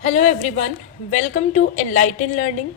Hello everyone, welcome to Enlighten Learning.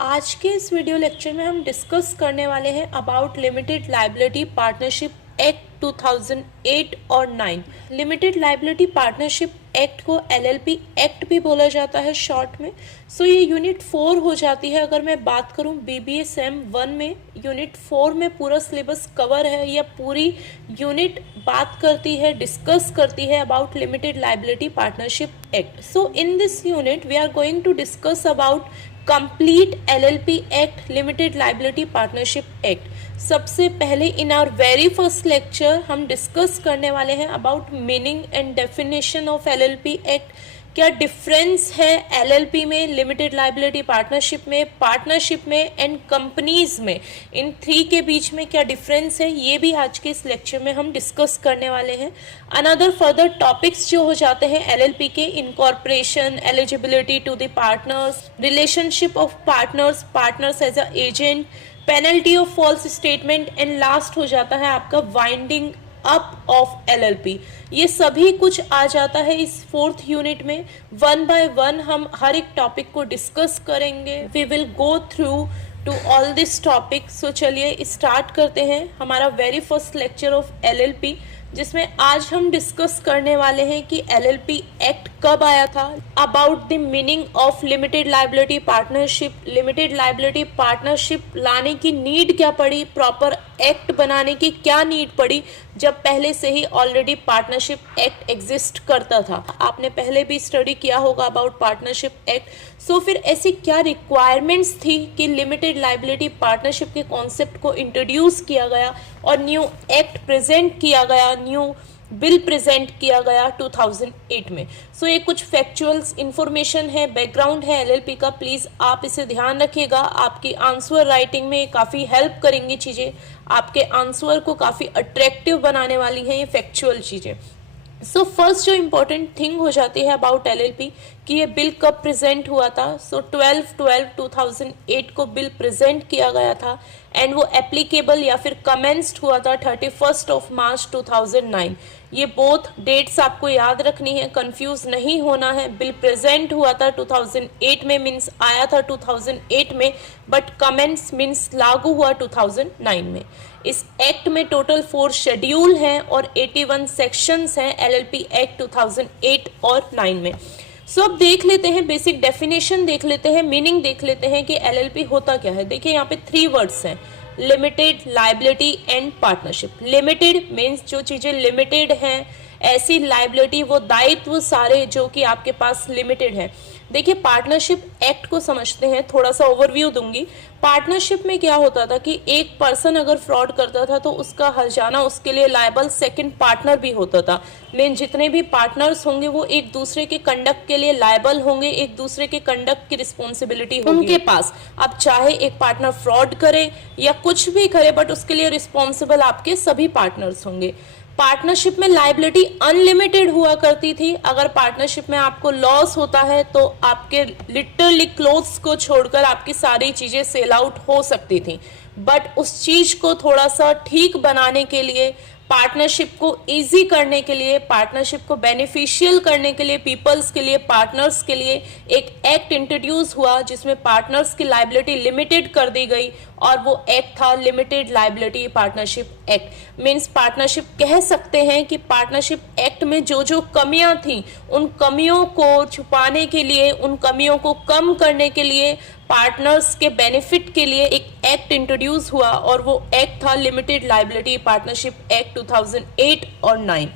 आज के इस वीडियो लेक्चर में हम डिस्कस करने वाले हैं about limited liability partnership act 2008 और 9। लिमिटेड लायबिलिटी पार्टनरशिप एक्ट को एलएलपी एक्ट भी बोला जाता है शॉर्ट में। ये यूनिट 4 हो जाती है। अगर मैं बात करूं बीबीए सेम 1 में यूनिट 4 में पूरा सिलेबस कवर है या पूरी यूनिट बात करती है, डिस्कस करती है about limited liability partnership act. In this unit we are going to discuss about complete LLP act, limited liability partnership act. सबसे पहले in our very first lecture हम डिस्कस करने वाले हैं about meaning and definition of LLP act. क्या difference है LLP में, limited liability partnership में एंड कंपनीज में, इन 3 के बीच में क्या डिफरेंस है, ये भी आज के इस लेक्चर में हम डिस्कस करने वाले हैं। अनदर फर्दर टॉपिक्स जो हो जाते हैं एलएलपी के, incorporation, eligibility to the partners, relationship of partners as a agent, penalty of false statement and last हो जाता है आपका वाइंडिंग अप ऑफ एलएलपी। ये सभी कुछ आ जाता है इस 4th यूनिट में। 1 बाय 1 हम हर एक टॉपिक को डिस्कस करेंगे। We will go through to all this topic. चलिए स्टार्ट करते हैं हमारा very first lecture of LLP, जिसमें आज हम डिस्कस करने वाले हैं कि एलएलपी एक्ट कब आया था, about the meaning of limited liability partnership. Limited liability partnership लाने की नीड क्या पड़ी, प्रॉपर एक्ट बनाने की क्या नीड पड़ी, जब पहले से ही ऑलरेडी पार्टनरशिप एक्ट एग्जिस्ट करता था। आपने पहले भी स्टडी किया होगा अबाउट पार्टनरशिप एक्ट। फिर ऐसी क्या रिक्वायरमेंट्स थी कि लिमिटेड लायबिलिटी पार्टनरशिप के कॉन्सेप्ट को इंट्रोड्यूस किया गया और न्यू एक्ट प्रेजेंट किया गया, न्यू बिल प्रेजेंट किया गया 2008 में। ये कुछ फैक्चुअल्स इंफॉर्मेशन है, बैकग्राउंड है एलएलपी का। प्लीज आप इसे ध्यान रखिएगा, आपकी आंसर राइटिंग में काफी हेल्प करेंगी चीजें, आपके आंसर को काफी अट्रैक्टिव बनाने वाली हैं ये फैक्चुअल चीजें। फर्स्ट जो इम्पोर्टेंट थिंग हो जाती है अबाउट एलएलपी कि ये बिल कब प्रेजेंट हुआ था। 12/12/2008 को बिल प्रेजेंट किया गया था एंड वो एप्लीकेबल या फिर कमेंस्ड हुआ था 31 मार्च 2009। ये बोथ डेट्स आपको याद रखनी है, कंफ्यूज नहीं होना है। बिल प्रेजेंट हुआ था 2008 में, मीन्स आया था 2008 में, बट कमेंट्स मीन्स लागू हुआ 2009 में। इस एक्ट में टोटल 4 शेड्यूल हैं और 81 सेक्शंस हैं एलएलपी एक्ट 2008 और 9 में। अब देख लेते हैं, बेसिक डेफिनेशन देख लेते हैं, मीनिंग देख लेते हैं कि एलएलपी होता क्या है। देखिए यहाँ पे 3 वर्ड्स हैं, limited, liability and partnership. Limited means जो चीजें लिमिटेड हैं, ऐसी लायबिलिटी वो दायित्व सारे जो कि आपके पास लिमिटेड है। देखिए पार्टनरशिप एक्ट को समझते हैं, थोड़ा सा ओवरव्यू दूंगी। पार्टनरशिप में क्या होता था कि एक पर्सन अगर फ्रॉड करता था तो उसका हर्जाना, उसके लिए लायबल सेकंड पार्टनर भी होता था। लेकिन जितने भी पार्टनर्स होंगे वो एक दूसरे के कंडक्ट के लिए लायबल होंगे, एक दूसरे के कंडक्ट की रिस्पॉन्सिबिलिटी होगी उनके पास। अब चाहे एक पार्टनर फ्रॉड करे या कुछ भी करे, बट उसके लिए रिस्पॉन्सिबल आपके सभी पार्टनर्स होंगे। पार्टनरशिप में लायबिलिटी अनलिमिटेड हुआ करती थी। अगर पार्टनरशिप में आपको लॉस होता है तो आपके लिटरली क्लोथ्स को छोड़कर आपकी सारी चीजें सेल आउट हो सकती थी, बट उस चीज को थोड़ा सा ठीक बनाने के लिए, पार्टनरशिप को इजी करने के लिए, पार्टनरशिप को बेनिफिशियल करने के लिए, पीपल्स के लिए, पार्टनर्स के लिए एक एक्ट इंट्रोड्यूस हुआ जिसमें पार्टनर्स की लायबिलिटी लिमिटेड कर दी गई और वो एक्ट था limited liability partnership act. Means partnership कह सकते हैं कि पार्टनरशिप एक्ट में जो जो कमियां थी उन कमियों को छुपाने के लिए, उन कमियों को कम करने के लिए, पार्टनर्स के बेनिफिट के लिए एक एक्ट इंट्रोड्यूस हुआ और वो एक्ट था लिमिटेड लायबिलिटी पार्टनरशिप एक्ट 2008 और 9।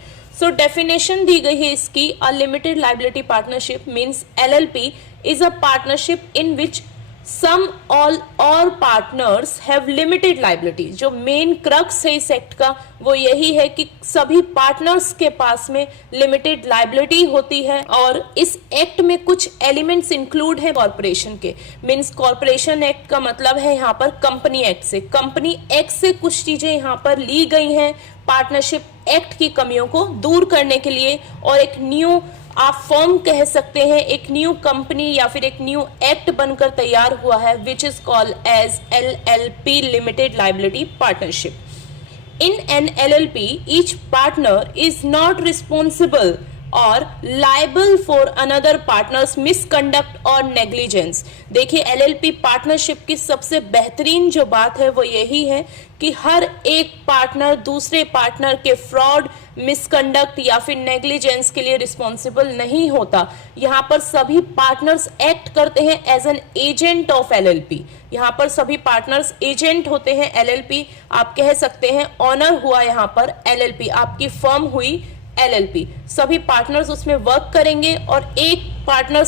डेफिनेशन दी गई है इसकी, a limited liability partnership means LLP is a partnership in which some all और पार्टनर्स हैव लिमिटेड लायबिलिटी। जो मेन क्रक्स है इस एक्ट का वो यही है कि सभी पार्टनर्स के पास में लिमिटेड लायबिलिटी होती है। और इस एक्ट में कुछ एलिमेंट्स इंक्लूड है कॉर्पोरेशन के। मींस कॉर्पोरेशन एक्ट का मतलब है यहाँ पर कंपनी एक्ट से। कंपनी एक्ट से कुछ चीजें यहाँ पर ली गई हैं पार्टनरशिप एक्ट की कमियों को दूर करने के लिए, और एक न्यू आप फर्म कह सकते हैं, एक न्यू कंपनी या फिर एक न्यू एक्ट बनकर तैयार हुआ है which is called as LLP, limited liability partnership. In an LLP, each partner is not responsible और liable for another partners misconduct और नेग्लिजेंस। देखिए एलएलपी पार्टनरशिप की सबसे बेहतरीन जो बात है वो यही है कि हर एक पार्टनर दूसरे पार्टनर के फ्रॉड, मिसकंडक्ट या फिर नेग्लिजेंस के लिए रिस्पॉन्सिबल नहीं होता। यहाँ पर सभी पार्टनर्स एक्ट करते हैं as an agent of LLP. यहाँ पर सभी पार्टनर्स एजेंट होते हैं एलएलपी। आप कह सकते हैं ऑनर हुआ यहाँ पर एलएलपी, आपकी फर्म हुई एलएलपी। सभी पार्टनर्स उसमें वर्क करेंगे और एक पार्टनर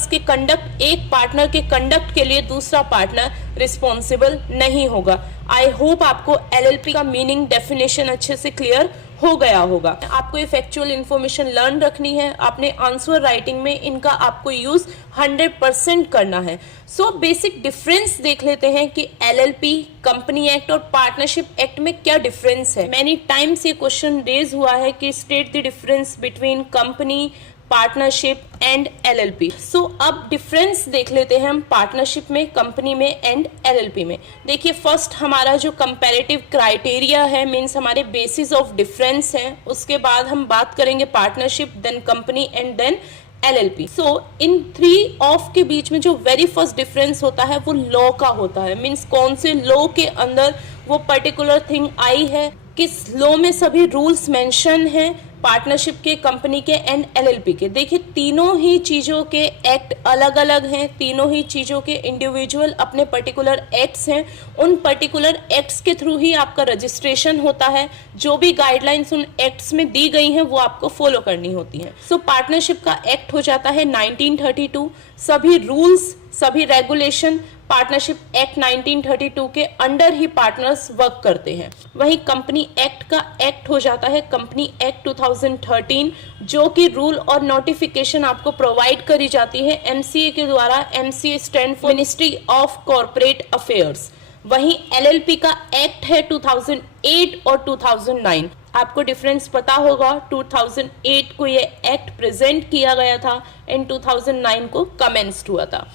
के कंडक्ट के लिए दूसरा पार्टनर रिस्पॉन्सिबल नहीं होगा। आई होप आपको एलएलपी का मीनिंग, डेफिनेशन अच्छे से क्लियर हो गया होगा। आपको ये फैक्चुअल इंफॉर्मेशन लर्न रखनी है, आपने आंसर राइटिंग में इनका आपको यूज 100% करना है। सो बेसिक डिफरेंस देख लेते हैं कि एलएलपी, कंपनी एक्ट और पार्टनरशिप एक्ट में क्या डिफरेंस है। मैनी टाइम्स ये क्वेश्चन रेज हुआ है कि state the difference between company, partnership and LLP. So अब डिफरेंस देख लेते हैं हम पार्टनरशिप में, कंपनी में एंड एलएलपी में। देखिए फर्स्ट हमारा जो कंपैरेटिव क्राइटेरिया है, मींस हमारे बेसिस ऑफ डिफरेंस है। उसके बाद हम बात करेंगे partnership, then company and then LLP. So इन थ्री ऑफ के बीच में जो वेरी फर्स्ट डिफरेंस होता है वो लॉ का होता है। मींस कौन से लॉ के अंदर वो पर्टिकुलर थिंग आई है, किस लॉ में सभी रूल्स मेंशन हैं पार्टनरशिप के, कंपनी के एंड एलएलपी के। देखिए तीनों ही चीजों के एक्ट अलग अलग हैं, तीनों ही चीजों के इंडिविजुअल अपने पर्टिकुलर एक्ट्स हैं। उन पर्टिकुलर एक्ट्स के थ्रू ही आपका रजिस्ट्रेशन होता है। जो भी गाइडलाइंस उन एक्ट्स में दी गई हैं वो आपको फॉलो करनी होती हैं। सो पार्टनरशिप का एक्ट हो जाता है 1932। सभी रूल्स, सभी रेगुलेशन पार्टनरशिप एक्ट 1932 के अंडर ही पार्टनर्स वर्क करते हैं। वहीं कंपनी एक्ट का एक्ट हो जाता है कंपनी एक्ट 2013, जो कि रूल और नोटिफिकेशन आपको प्रोवाइड करी जाती है एमसीए के द्वारा। MCA stand for ministry of corporate affairs. वहीं एलएलपी का एक्ट है 2008 और 2009। आपको डिफरेंस पता होगा, 2008 को ये एक्ट प्रेजेंट किया गया था एंड 2009 को कमेंस्ड हुआ था।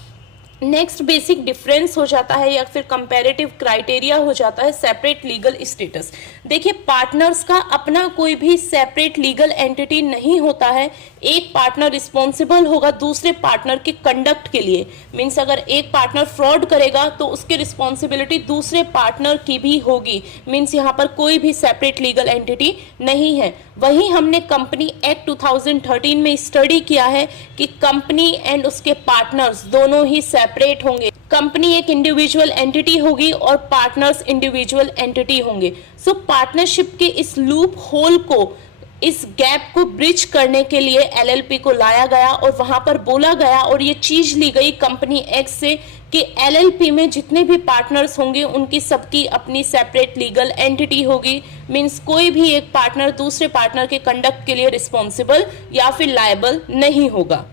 नेक्स्ट बेसिक डिफरेंस हो जाता है या फिर कंपैरेटिव क्राइटेरिया हो जाता है सेपरेट लीगल स्टेटस। देखिए पार्टनर्स का अपना कोई भी सेपरेट लीगल एंटिटी नहीं होता है। एक पार्टनर रिस्पॉन्सिबल होगा दूसरे पार्टनर के कंडक्ट के लिए। मीन्स अगर एक पार्टनर फ्रॉड करेगा तो उसकी रिस्पॉन्सिबिलिटी दूसरे पार्टनर की भी होगी। मीन्स यहाँ पर कोई भी सेपरेट लीगल एंटिटी नहीं है। वहीं हमने कंपनी एक्ट 2013 में स्टडी किया है कि कंपनी एंड उसके पार्टनर्स दोनों ही सेपरेट होंगे। कंपनी एक इंडिविजुअल एंटिटी होगी और पार्टनर्स इंडिविजुअल एंटिटी होंगे। सो पार्टनरशिप के इस लूप होल को, इस गैप को ब्रिज करने के लिए एलएलपी को लाया गया और वहां पर बोला गया और ये चीज ली गई कंपनी एक्ट से कि एलएलपी में जितने भी पार्टनर्स होंगे उनकी सबकी अपनी सेपरेट लीगल एंटिटी होगी। मींस कोई भी एक पार्टनर दूसरे पार्टनर के कंडक्ट के लिए रिस्पॉन्सिबल या फिर लायबल नहीं होगा।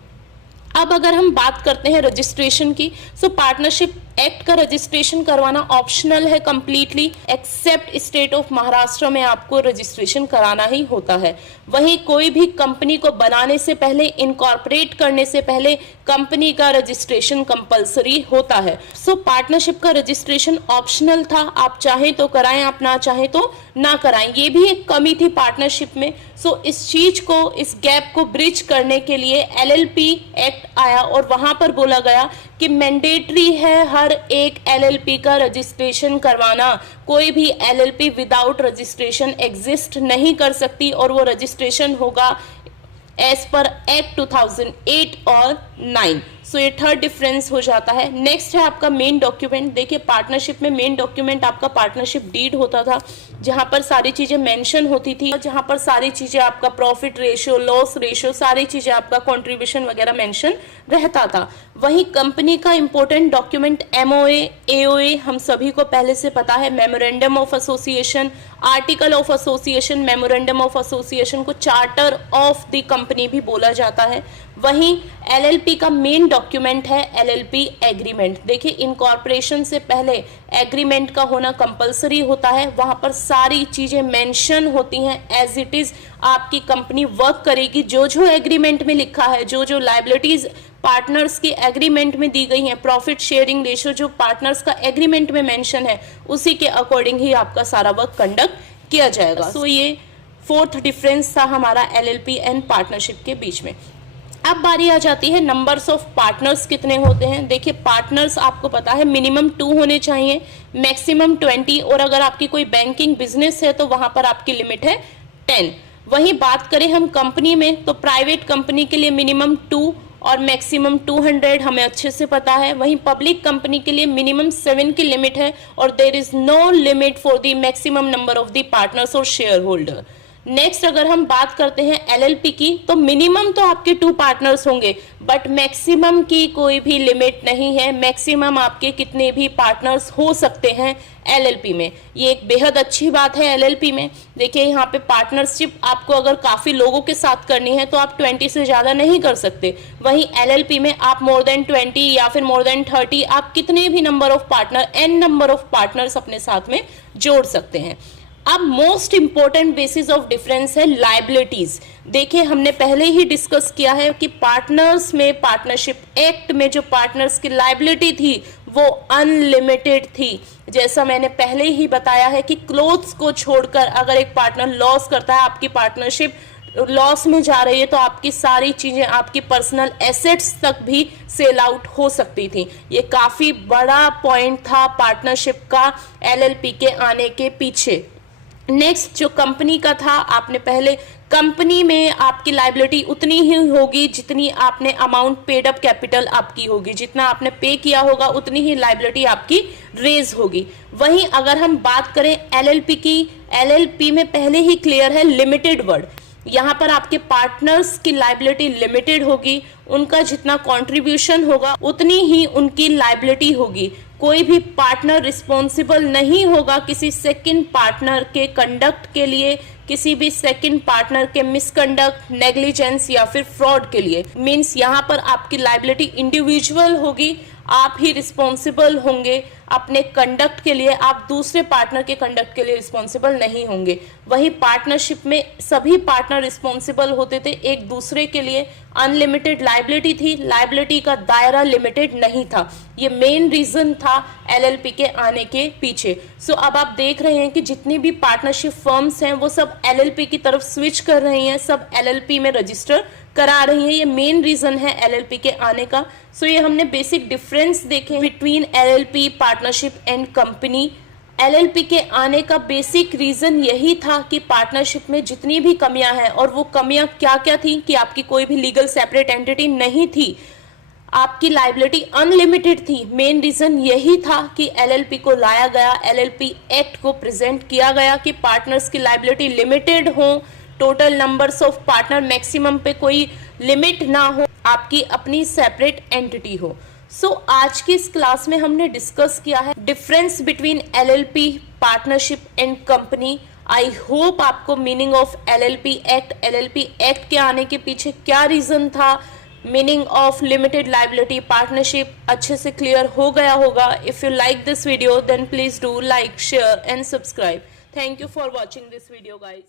अब अगर हम बात करते हैं रजिस्ट्रेशन की, सो पार्टनरशिप एक्ट का रजिस्ट्रेशन करवाना ऑप्शनल है completely, except state of Maharashtra में आपको रजिस्ट्रेशन कराना ही होता है। वहीं कोई भी कंपनी को बनाने से पहले, इनकॉर्पोरेट करने से पहले कंपनी का रजिस्ट्रेशन कंपलसरी होता है। सो पार्टनरशिप का रजिस्ट्रेशन ऑप्शनल था, आप चाहें तो कराएं, आप ना चाहें तो ना कराएं। ये भी एक कमी थी पार्टनरशिप में। सो इस चीज को, इस गैप को ब्रिज करने के लिए एलएलपी एक्ट आया और वहां पर बोला गया कि मैंडेटरी है हर एक एलएलपी का रजिस्ट्रेशन करवाना। कोई भी एलएलपी विदाउट रजिस्ट्रेशन एग्जिस्ट नहीं कर सकती और वो रजिस्ट्रेशन होगा एज पर एक्ट 2008 और 9। सो ये थर्ड डिफरेंस हो जाता है। नेक्स्ट है आपका मेन डॉक्यूमेंट। देखिए पार्टनरशिप में मेन डॉक्यूमेंट आपका पार्टनरशिप डीड होता था, जहां पर सारी चीजें मेंशन होती थी, जहां पर सारी चीजें आपका प्रॉफिट रेशियो, लॉस रेशियो, सारी चीजें आपका कंट्रीब्यूशन वगैरह मेंशन रहता था। वहीं कंपनी का इंपॉर्टेंट डॉक्यूमेंट एमओए, एओए हम सभी को पहले से पता है, memorandum of association, article of association, memorandum of association को चार्टर ऑफ द कंपनी भी बोला जाता है। वहीं एलएलपी का मेन डॉक्यूमेंट है एलएलपी एग्रीमेंट। देखिए इनकॉर्पोरेशन से पहले एग्रीमेंट का होना कंपलसरी होता है, वहां पर सारी चीजें मेंशन होती हैं एज इट इज। आपकी कंपनी वर्क करेगी, जो जो एग्रीमेंट में लिखा है, जो जो लायबिलिटीज पार्टनर्स की एग्रीमेंट में दी गई हैं, प्रॉफिट शेयरिंग रेशियो जो पार्टनर्स का एग्रीमेंट में मेंशन है, उसी के अकॉर्डिंग ही आपका सारा वर्क कंडक्ट किया जाएगा। सो ये फोर्थ डिफरेंस था हमारा LLP एंड पार्टनरशिप के बीच में। अब बारी आ जाती है नंबर्स ऑफ पार्टनर्स कितने होते हैं। देखिए पार्टनर्स आपको पता है मिनिमम 2 होने चाहिए, मैक्सिमम 20, और अगर आपकी कोई बैंकिंग बिजनेस है तो वहां पर आपकी लिमिट है 10। वहीं बात करें हम कंपनी में तो प्राइवेट कंपनी के लिए मिनिमम 2 और मैक्सिमम 200 हमें अच्छे से पता है। वहीं पब्लिक कंपनी के लिए मिनिमम 7 की लिमिट है और there is no limit for the maximum number of the partners और शेयर होल्डर। नेक्स्ट अगर हम बात करते हैं LLP की तो मिनिमम तो आपके 2 पार्टनर्स होंगे, बट मैक्सिमम की कोई भी लिमिट नहीं है। मैक्सिमम आपके कितने भी पार्टनर्स हो सकते हैं LLP में। ये एक बेहद अच्छी बात है LLP में। देखिए यहाँ पे पार्टनरशिप आपको अगर काफी लोगों के साथ करनी है तो आप 20 से ज्यादा नहीं कर सकते। वहीं LLP में आप मोर देन 20 या फिर मोर देन 30 आप कितने भी number of partner n number of partners अपने साथ में जोड़ सकते हैं। अब most important basis of difference है लायबिलिटीज। देखिए हमने पहले ही डिस्कस किया है कि पार्टनर्स में पार्टनरशिप एक्ट में जो पार्टनर्स की लायबिलिटी थी वो अनलिमिटेड थी। जैसा मैंने पहले ही बताया है कि क्लोथ्स को छोड़कर अगर एक पार्टनर लॉस करता है, आपकी पार्टनरशिप लॉस में जा रही है, तो आपकी सारी चीजें, आपकी पर्सनल एसेट्स तक भी सेल आउट हो सकती थी। ये काफी बड़ा पॉइंट था पार्टनरशिप का LLP के आने के पीछे। नेक्स्ट जो कंपनी का था, आपने पहले कंपनी में आपकी लायबिलिटी उतनी ही होगी जितनी आपने अमाउंट पेड अप कैपिटल आपकी होगी, जितना आपने पे किया होगा उतनी ही लायबिलिटी आपकी रेज होगी। वहीं अगर हम बात करें LLP की, LLP में पहले ही क्लियर है लिमिटेड वर्ड। यहाँ पर आपके पार्टनर्स की लायबिलिटी लिमिटेड होगी, उनका जितना कंट्रीब्यूशन होगा उतनी ही उनकी लायबिलिटी होगी। कोई भी पार्टनर रिस्पॉन्सिबल नहीं होगा किसी सेकंड पार्टनर के कंडक्ट के लिए, किसी भी सेकंड पार्टनर के मिसकंडक्ट, नेग्लिजेंस या फिर फ्रॉड के लिए। मींस यहाँ पर आपकी लायबिलिटी इंडिविजुअल होगी, आप ही रिस्पॉन्सिबल होंगे अपने कंडक्ट के लिए, आप दूसरे पार्टनर के कंडक्ट के लिए रिस्पॉन्सिबल नहीं होंगे। वही पार्टनरशिप में सभी पार्टनर रिस्पॉन्सिबल होते थे एक दूसरे के लिए, अनलिमिटेड लायबिलिटी थी, लायबिलिटी का दायरा लिमिटेड नहीं था। ये मेन रीजन था LLP के आने के पीछे। सो अब आप देख रहे हैं कि जितनी भी पार्टनरशिप फर्म्स हैं वो सब LLP की तरफ स्विच कर रही हैं, सब LLP में रजिस्टर करा रही हैं। ये मेन रीजन है LLP के आने का। सो ये हमने बेसिक डिफरेंस देखे between LLP, partnership and company. LLP के आने का बेसिक रीजन यही था कि पार्टनरशिप में जितनी भी कमियां हैं, और वो कमियां क्या क्या थी कि आपकी कोई भी लीगल सेपरेट एंटिटी नहीं थी, आपकी लायबिलिटी अनलिमिटेड थी। मेन रीजन यही था कि LLP को लाया गया, LLP एक्ट को प्रेजेंट किया गया कि पार्टनर्स की लायबिलिटी लिमिटेड हो, total numbers of partner maximum पे कोई लिमिट ना हो, आपकी अपनी सेपरेट एंटिटी हो। सो आज की इस क्लास में हमने डिस्कस किया है difference between LLP, partnership and company. I hope आपको मीनिंग ऑफ LLP एक्ट के आने के पीछे क्या रीजन था, meaning of limited liability, partnership अच्छे से क्लियर हो गया होगा। If you like this video then please do like, share and subscribe. Thank you for watching this video guys.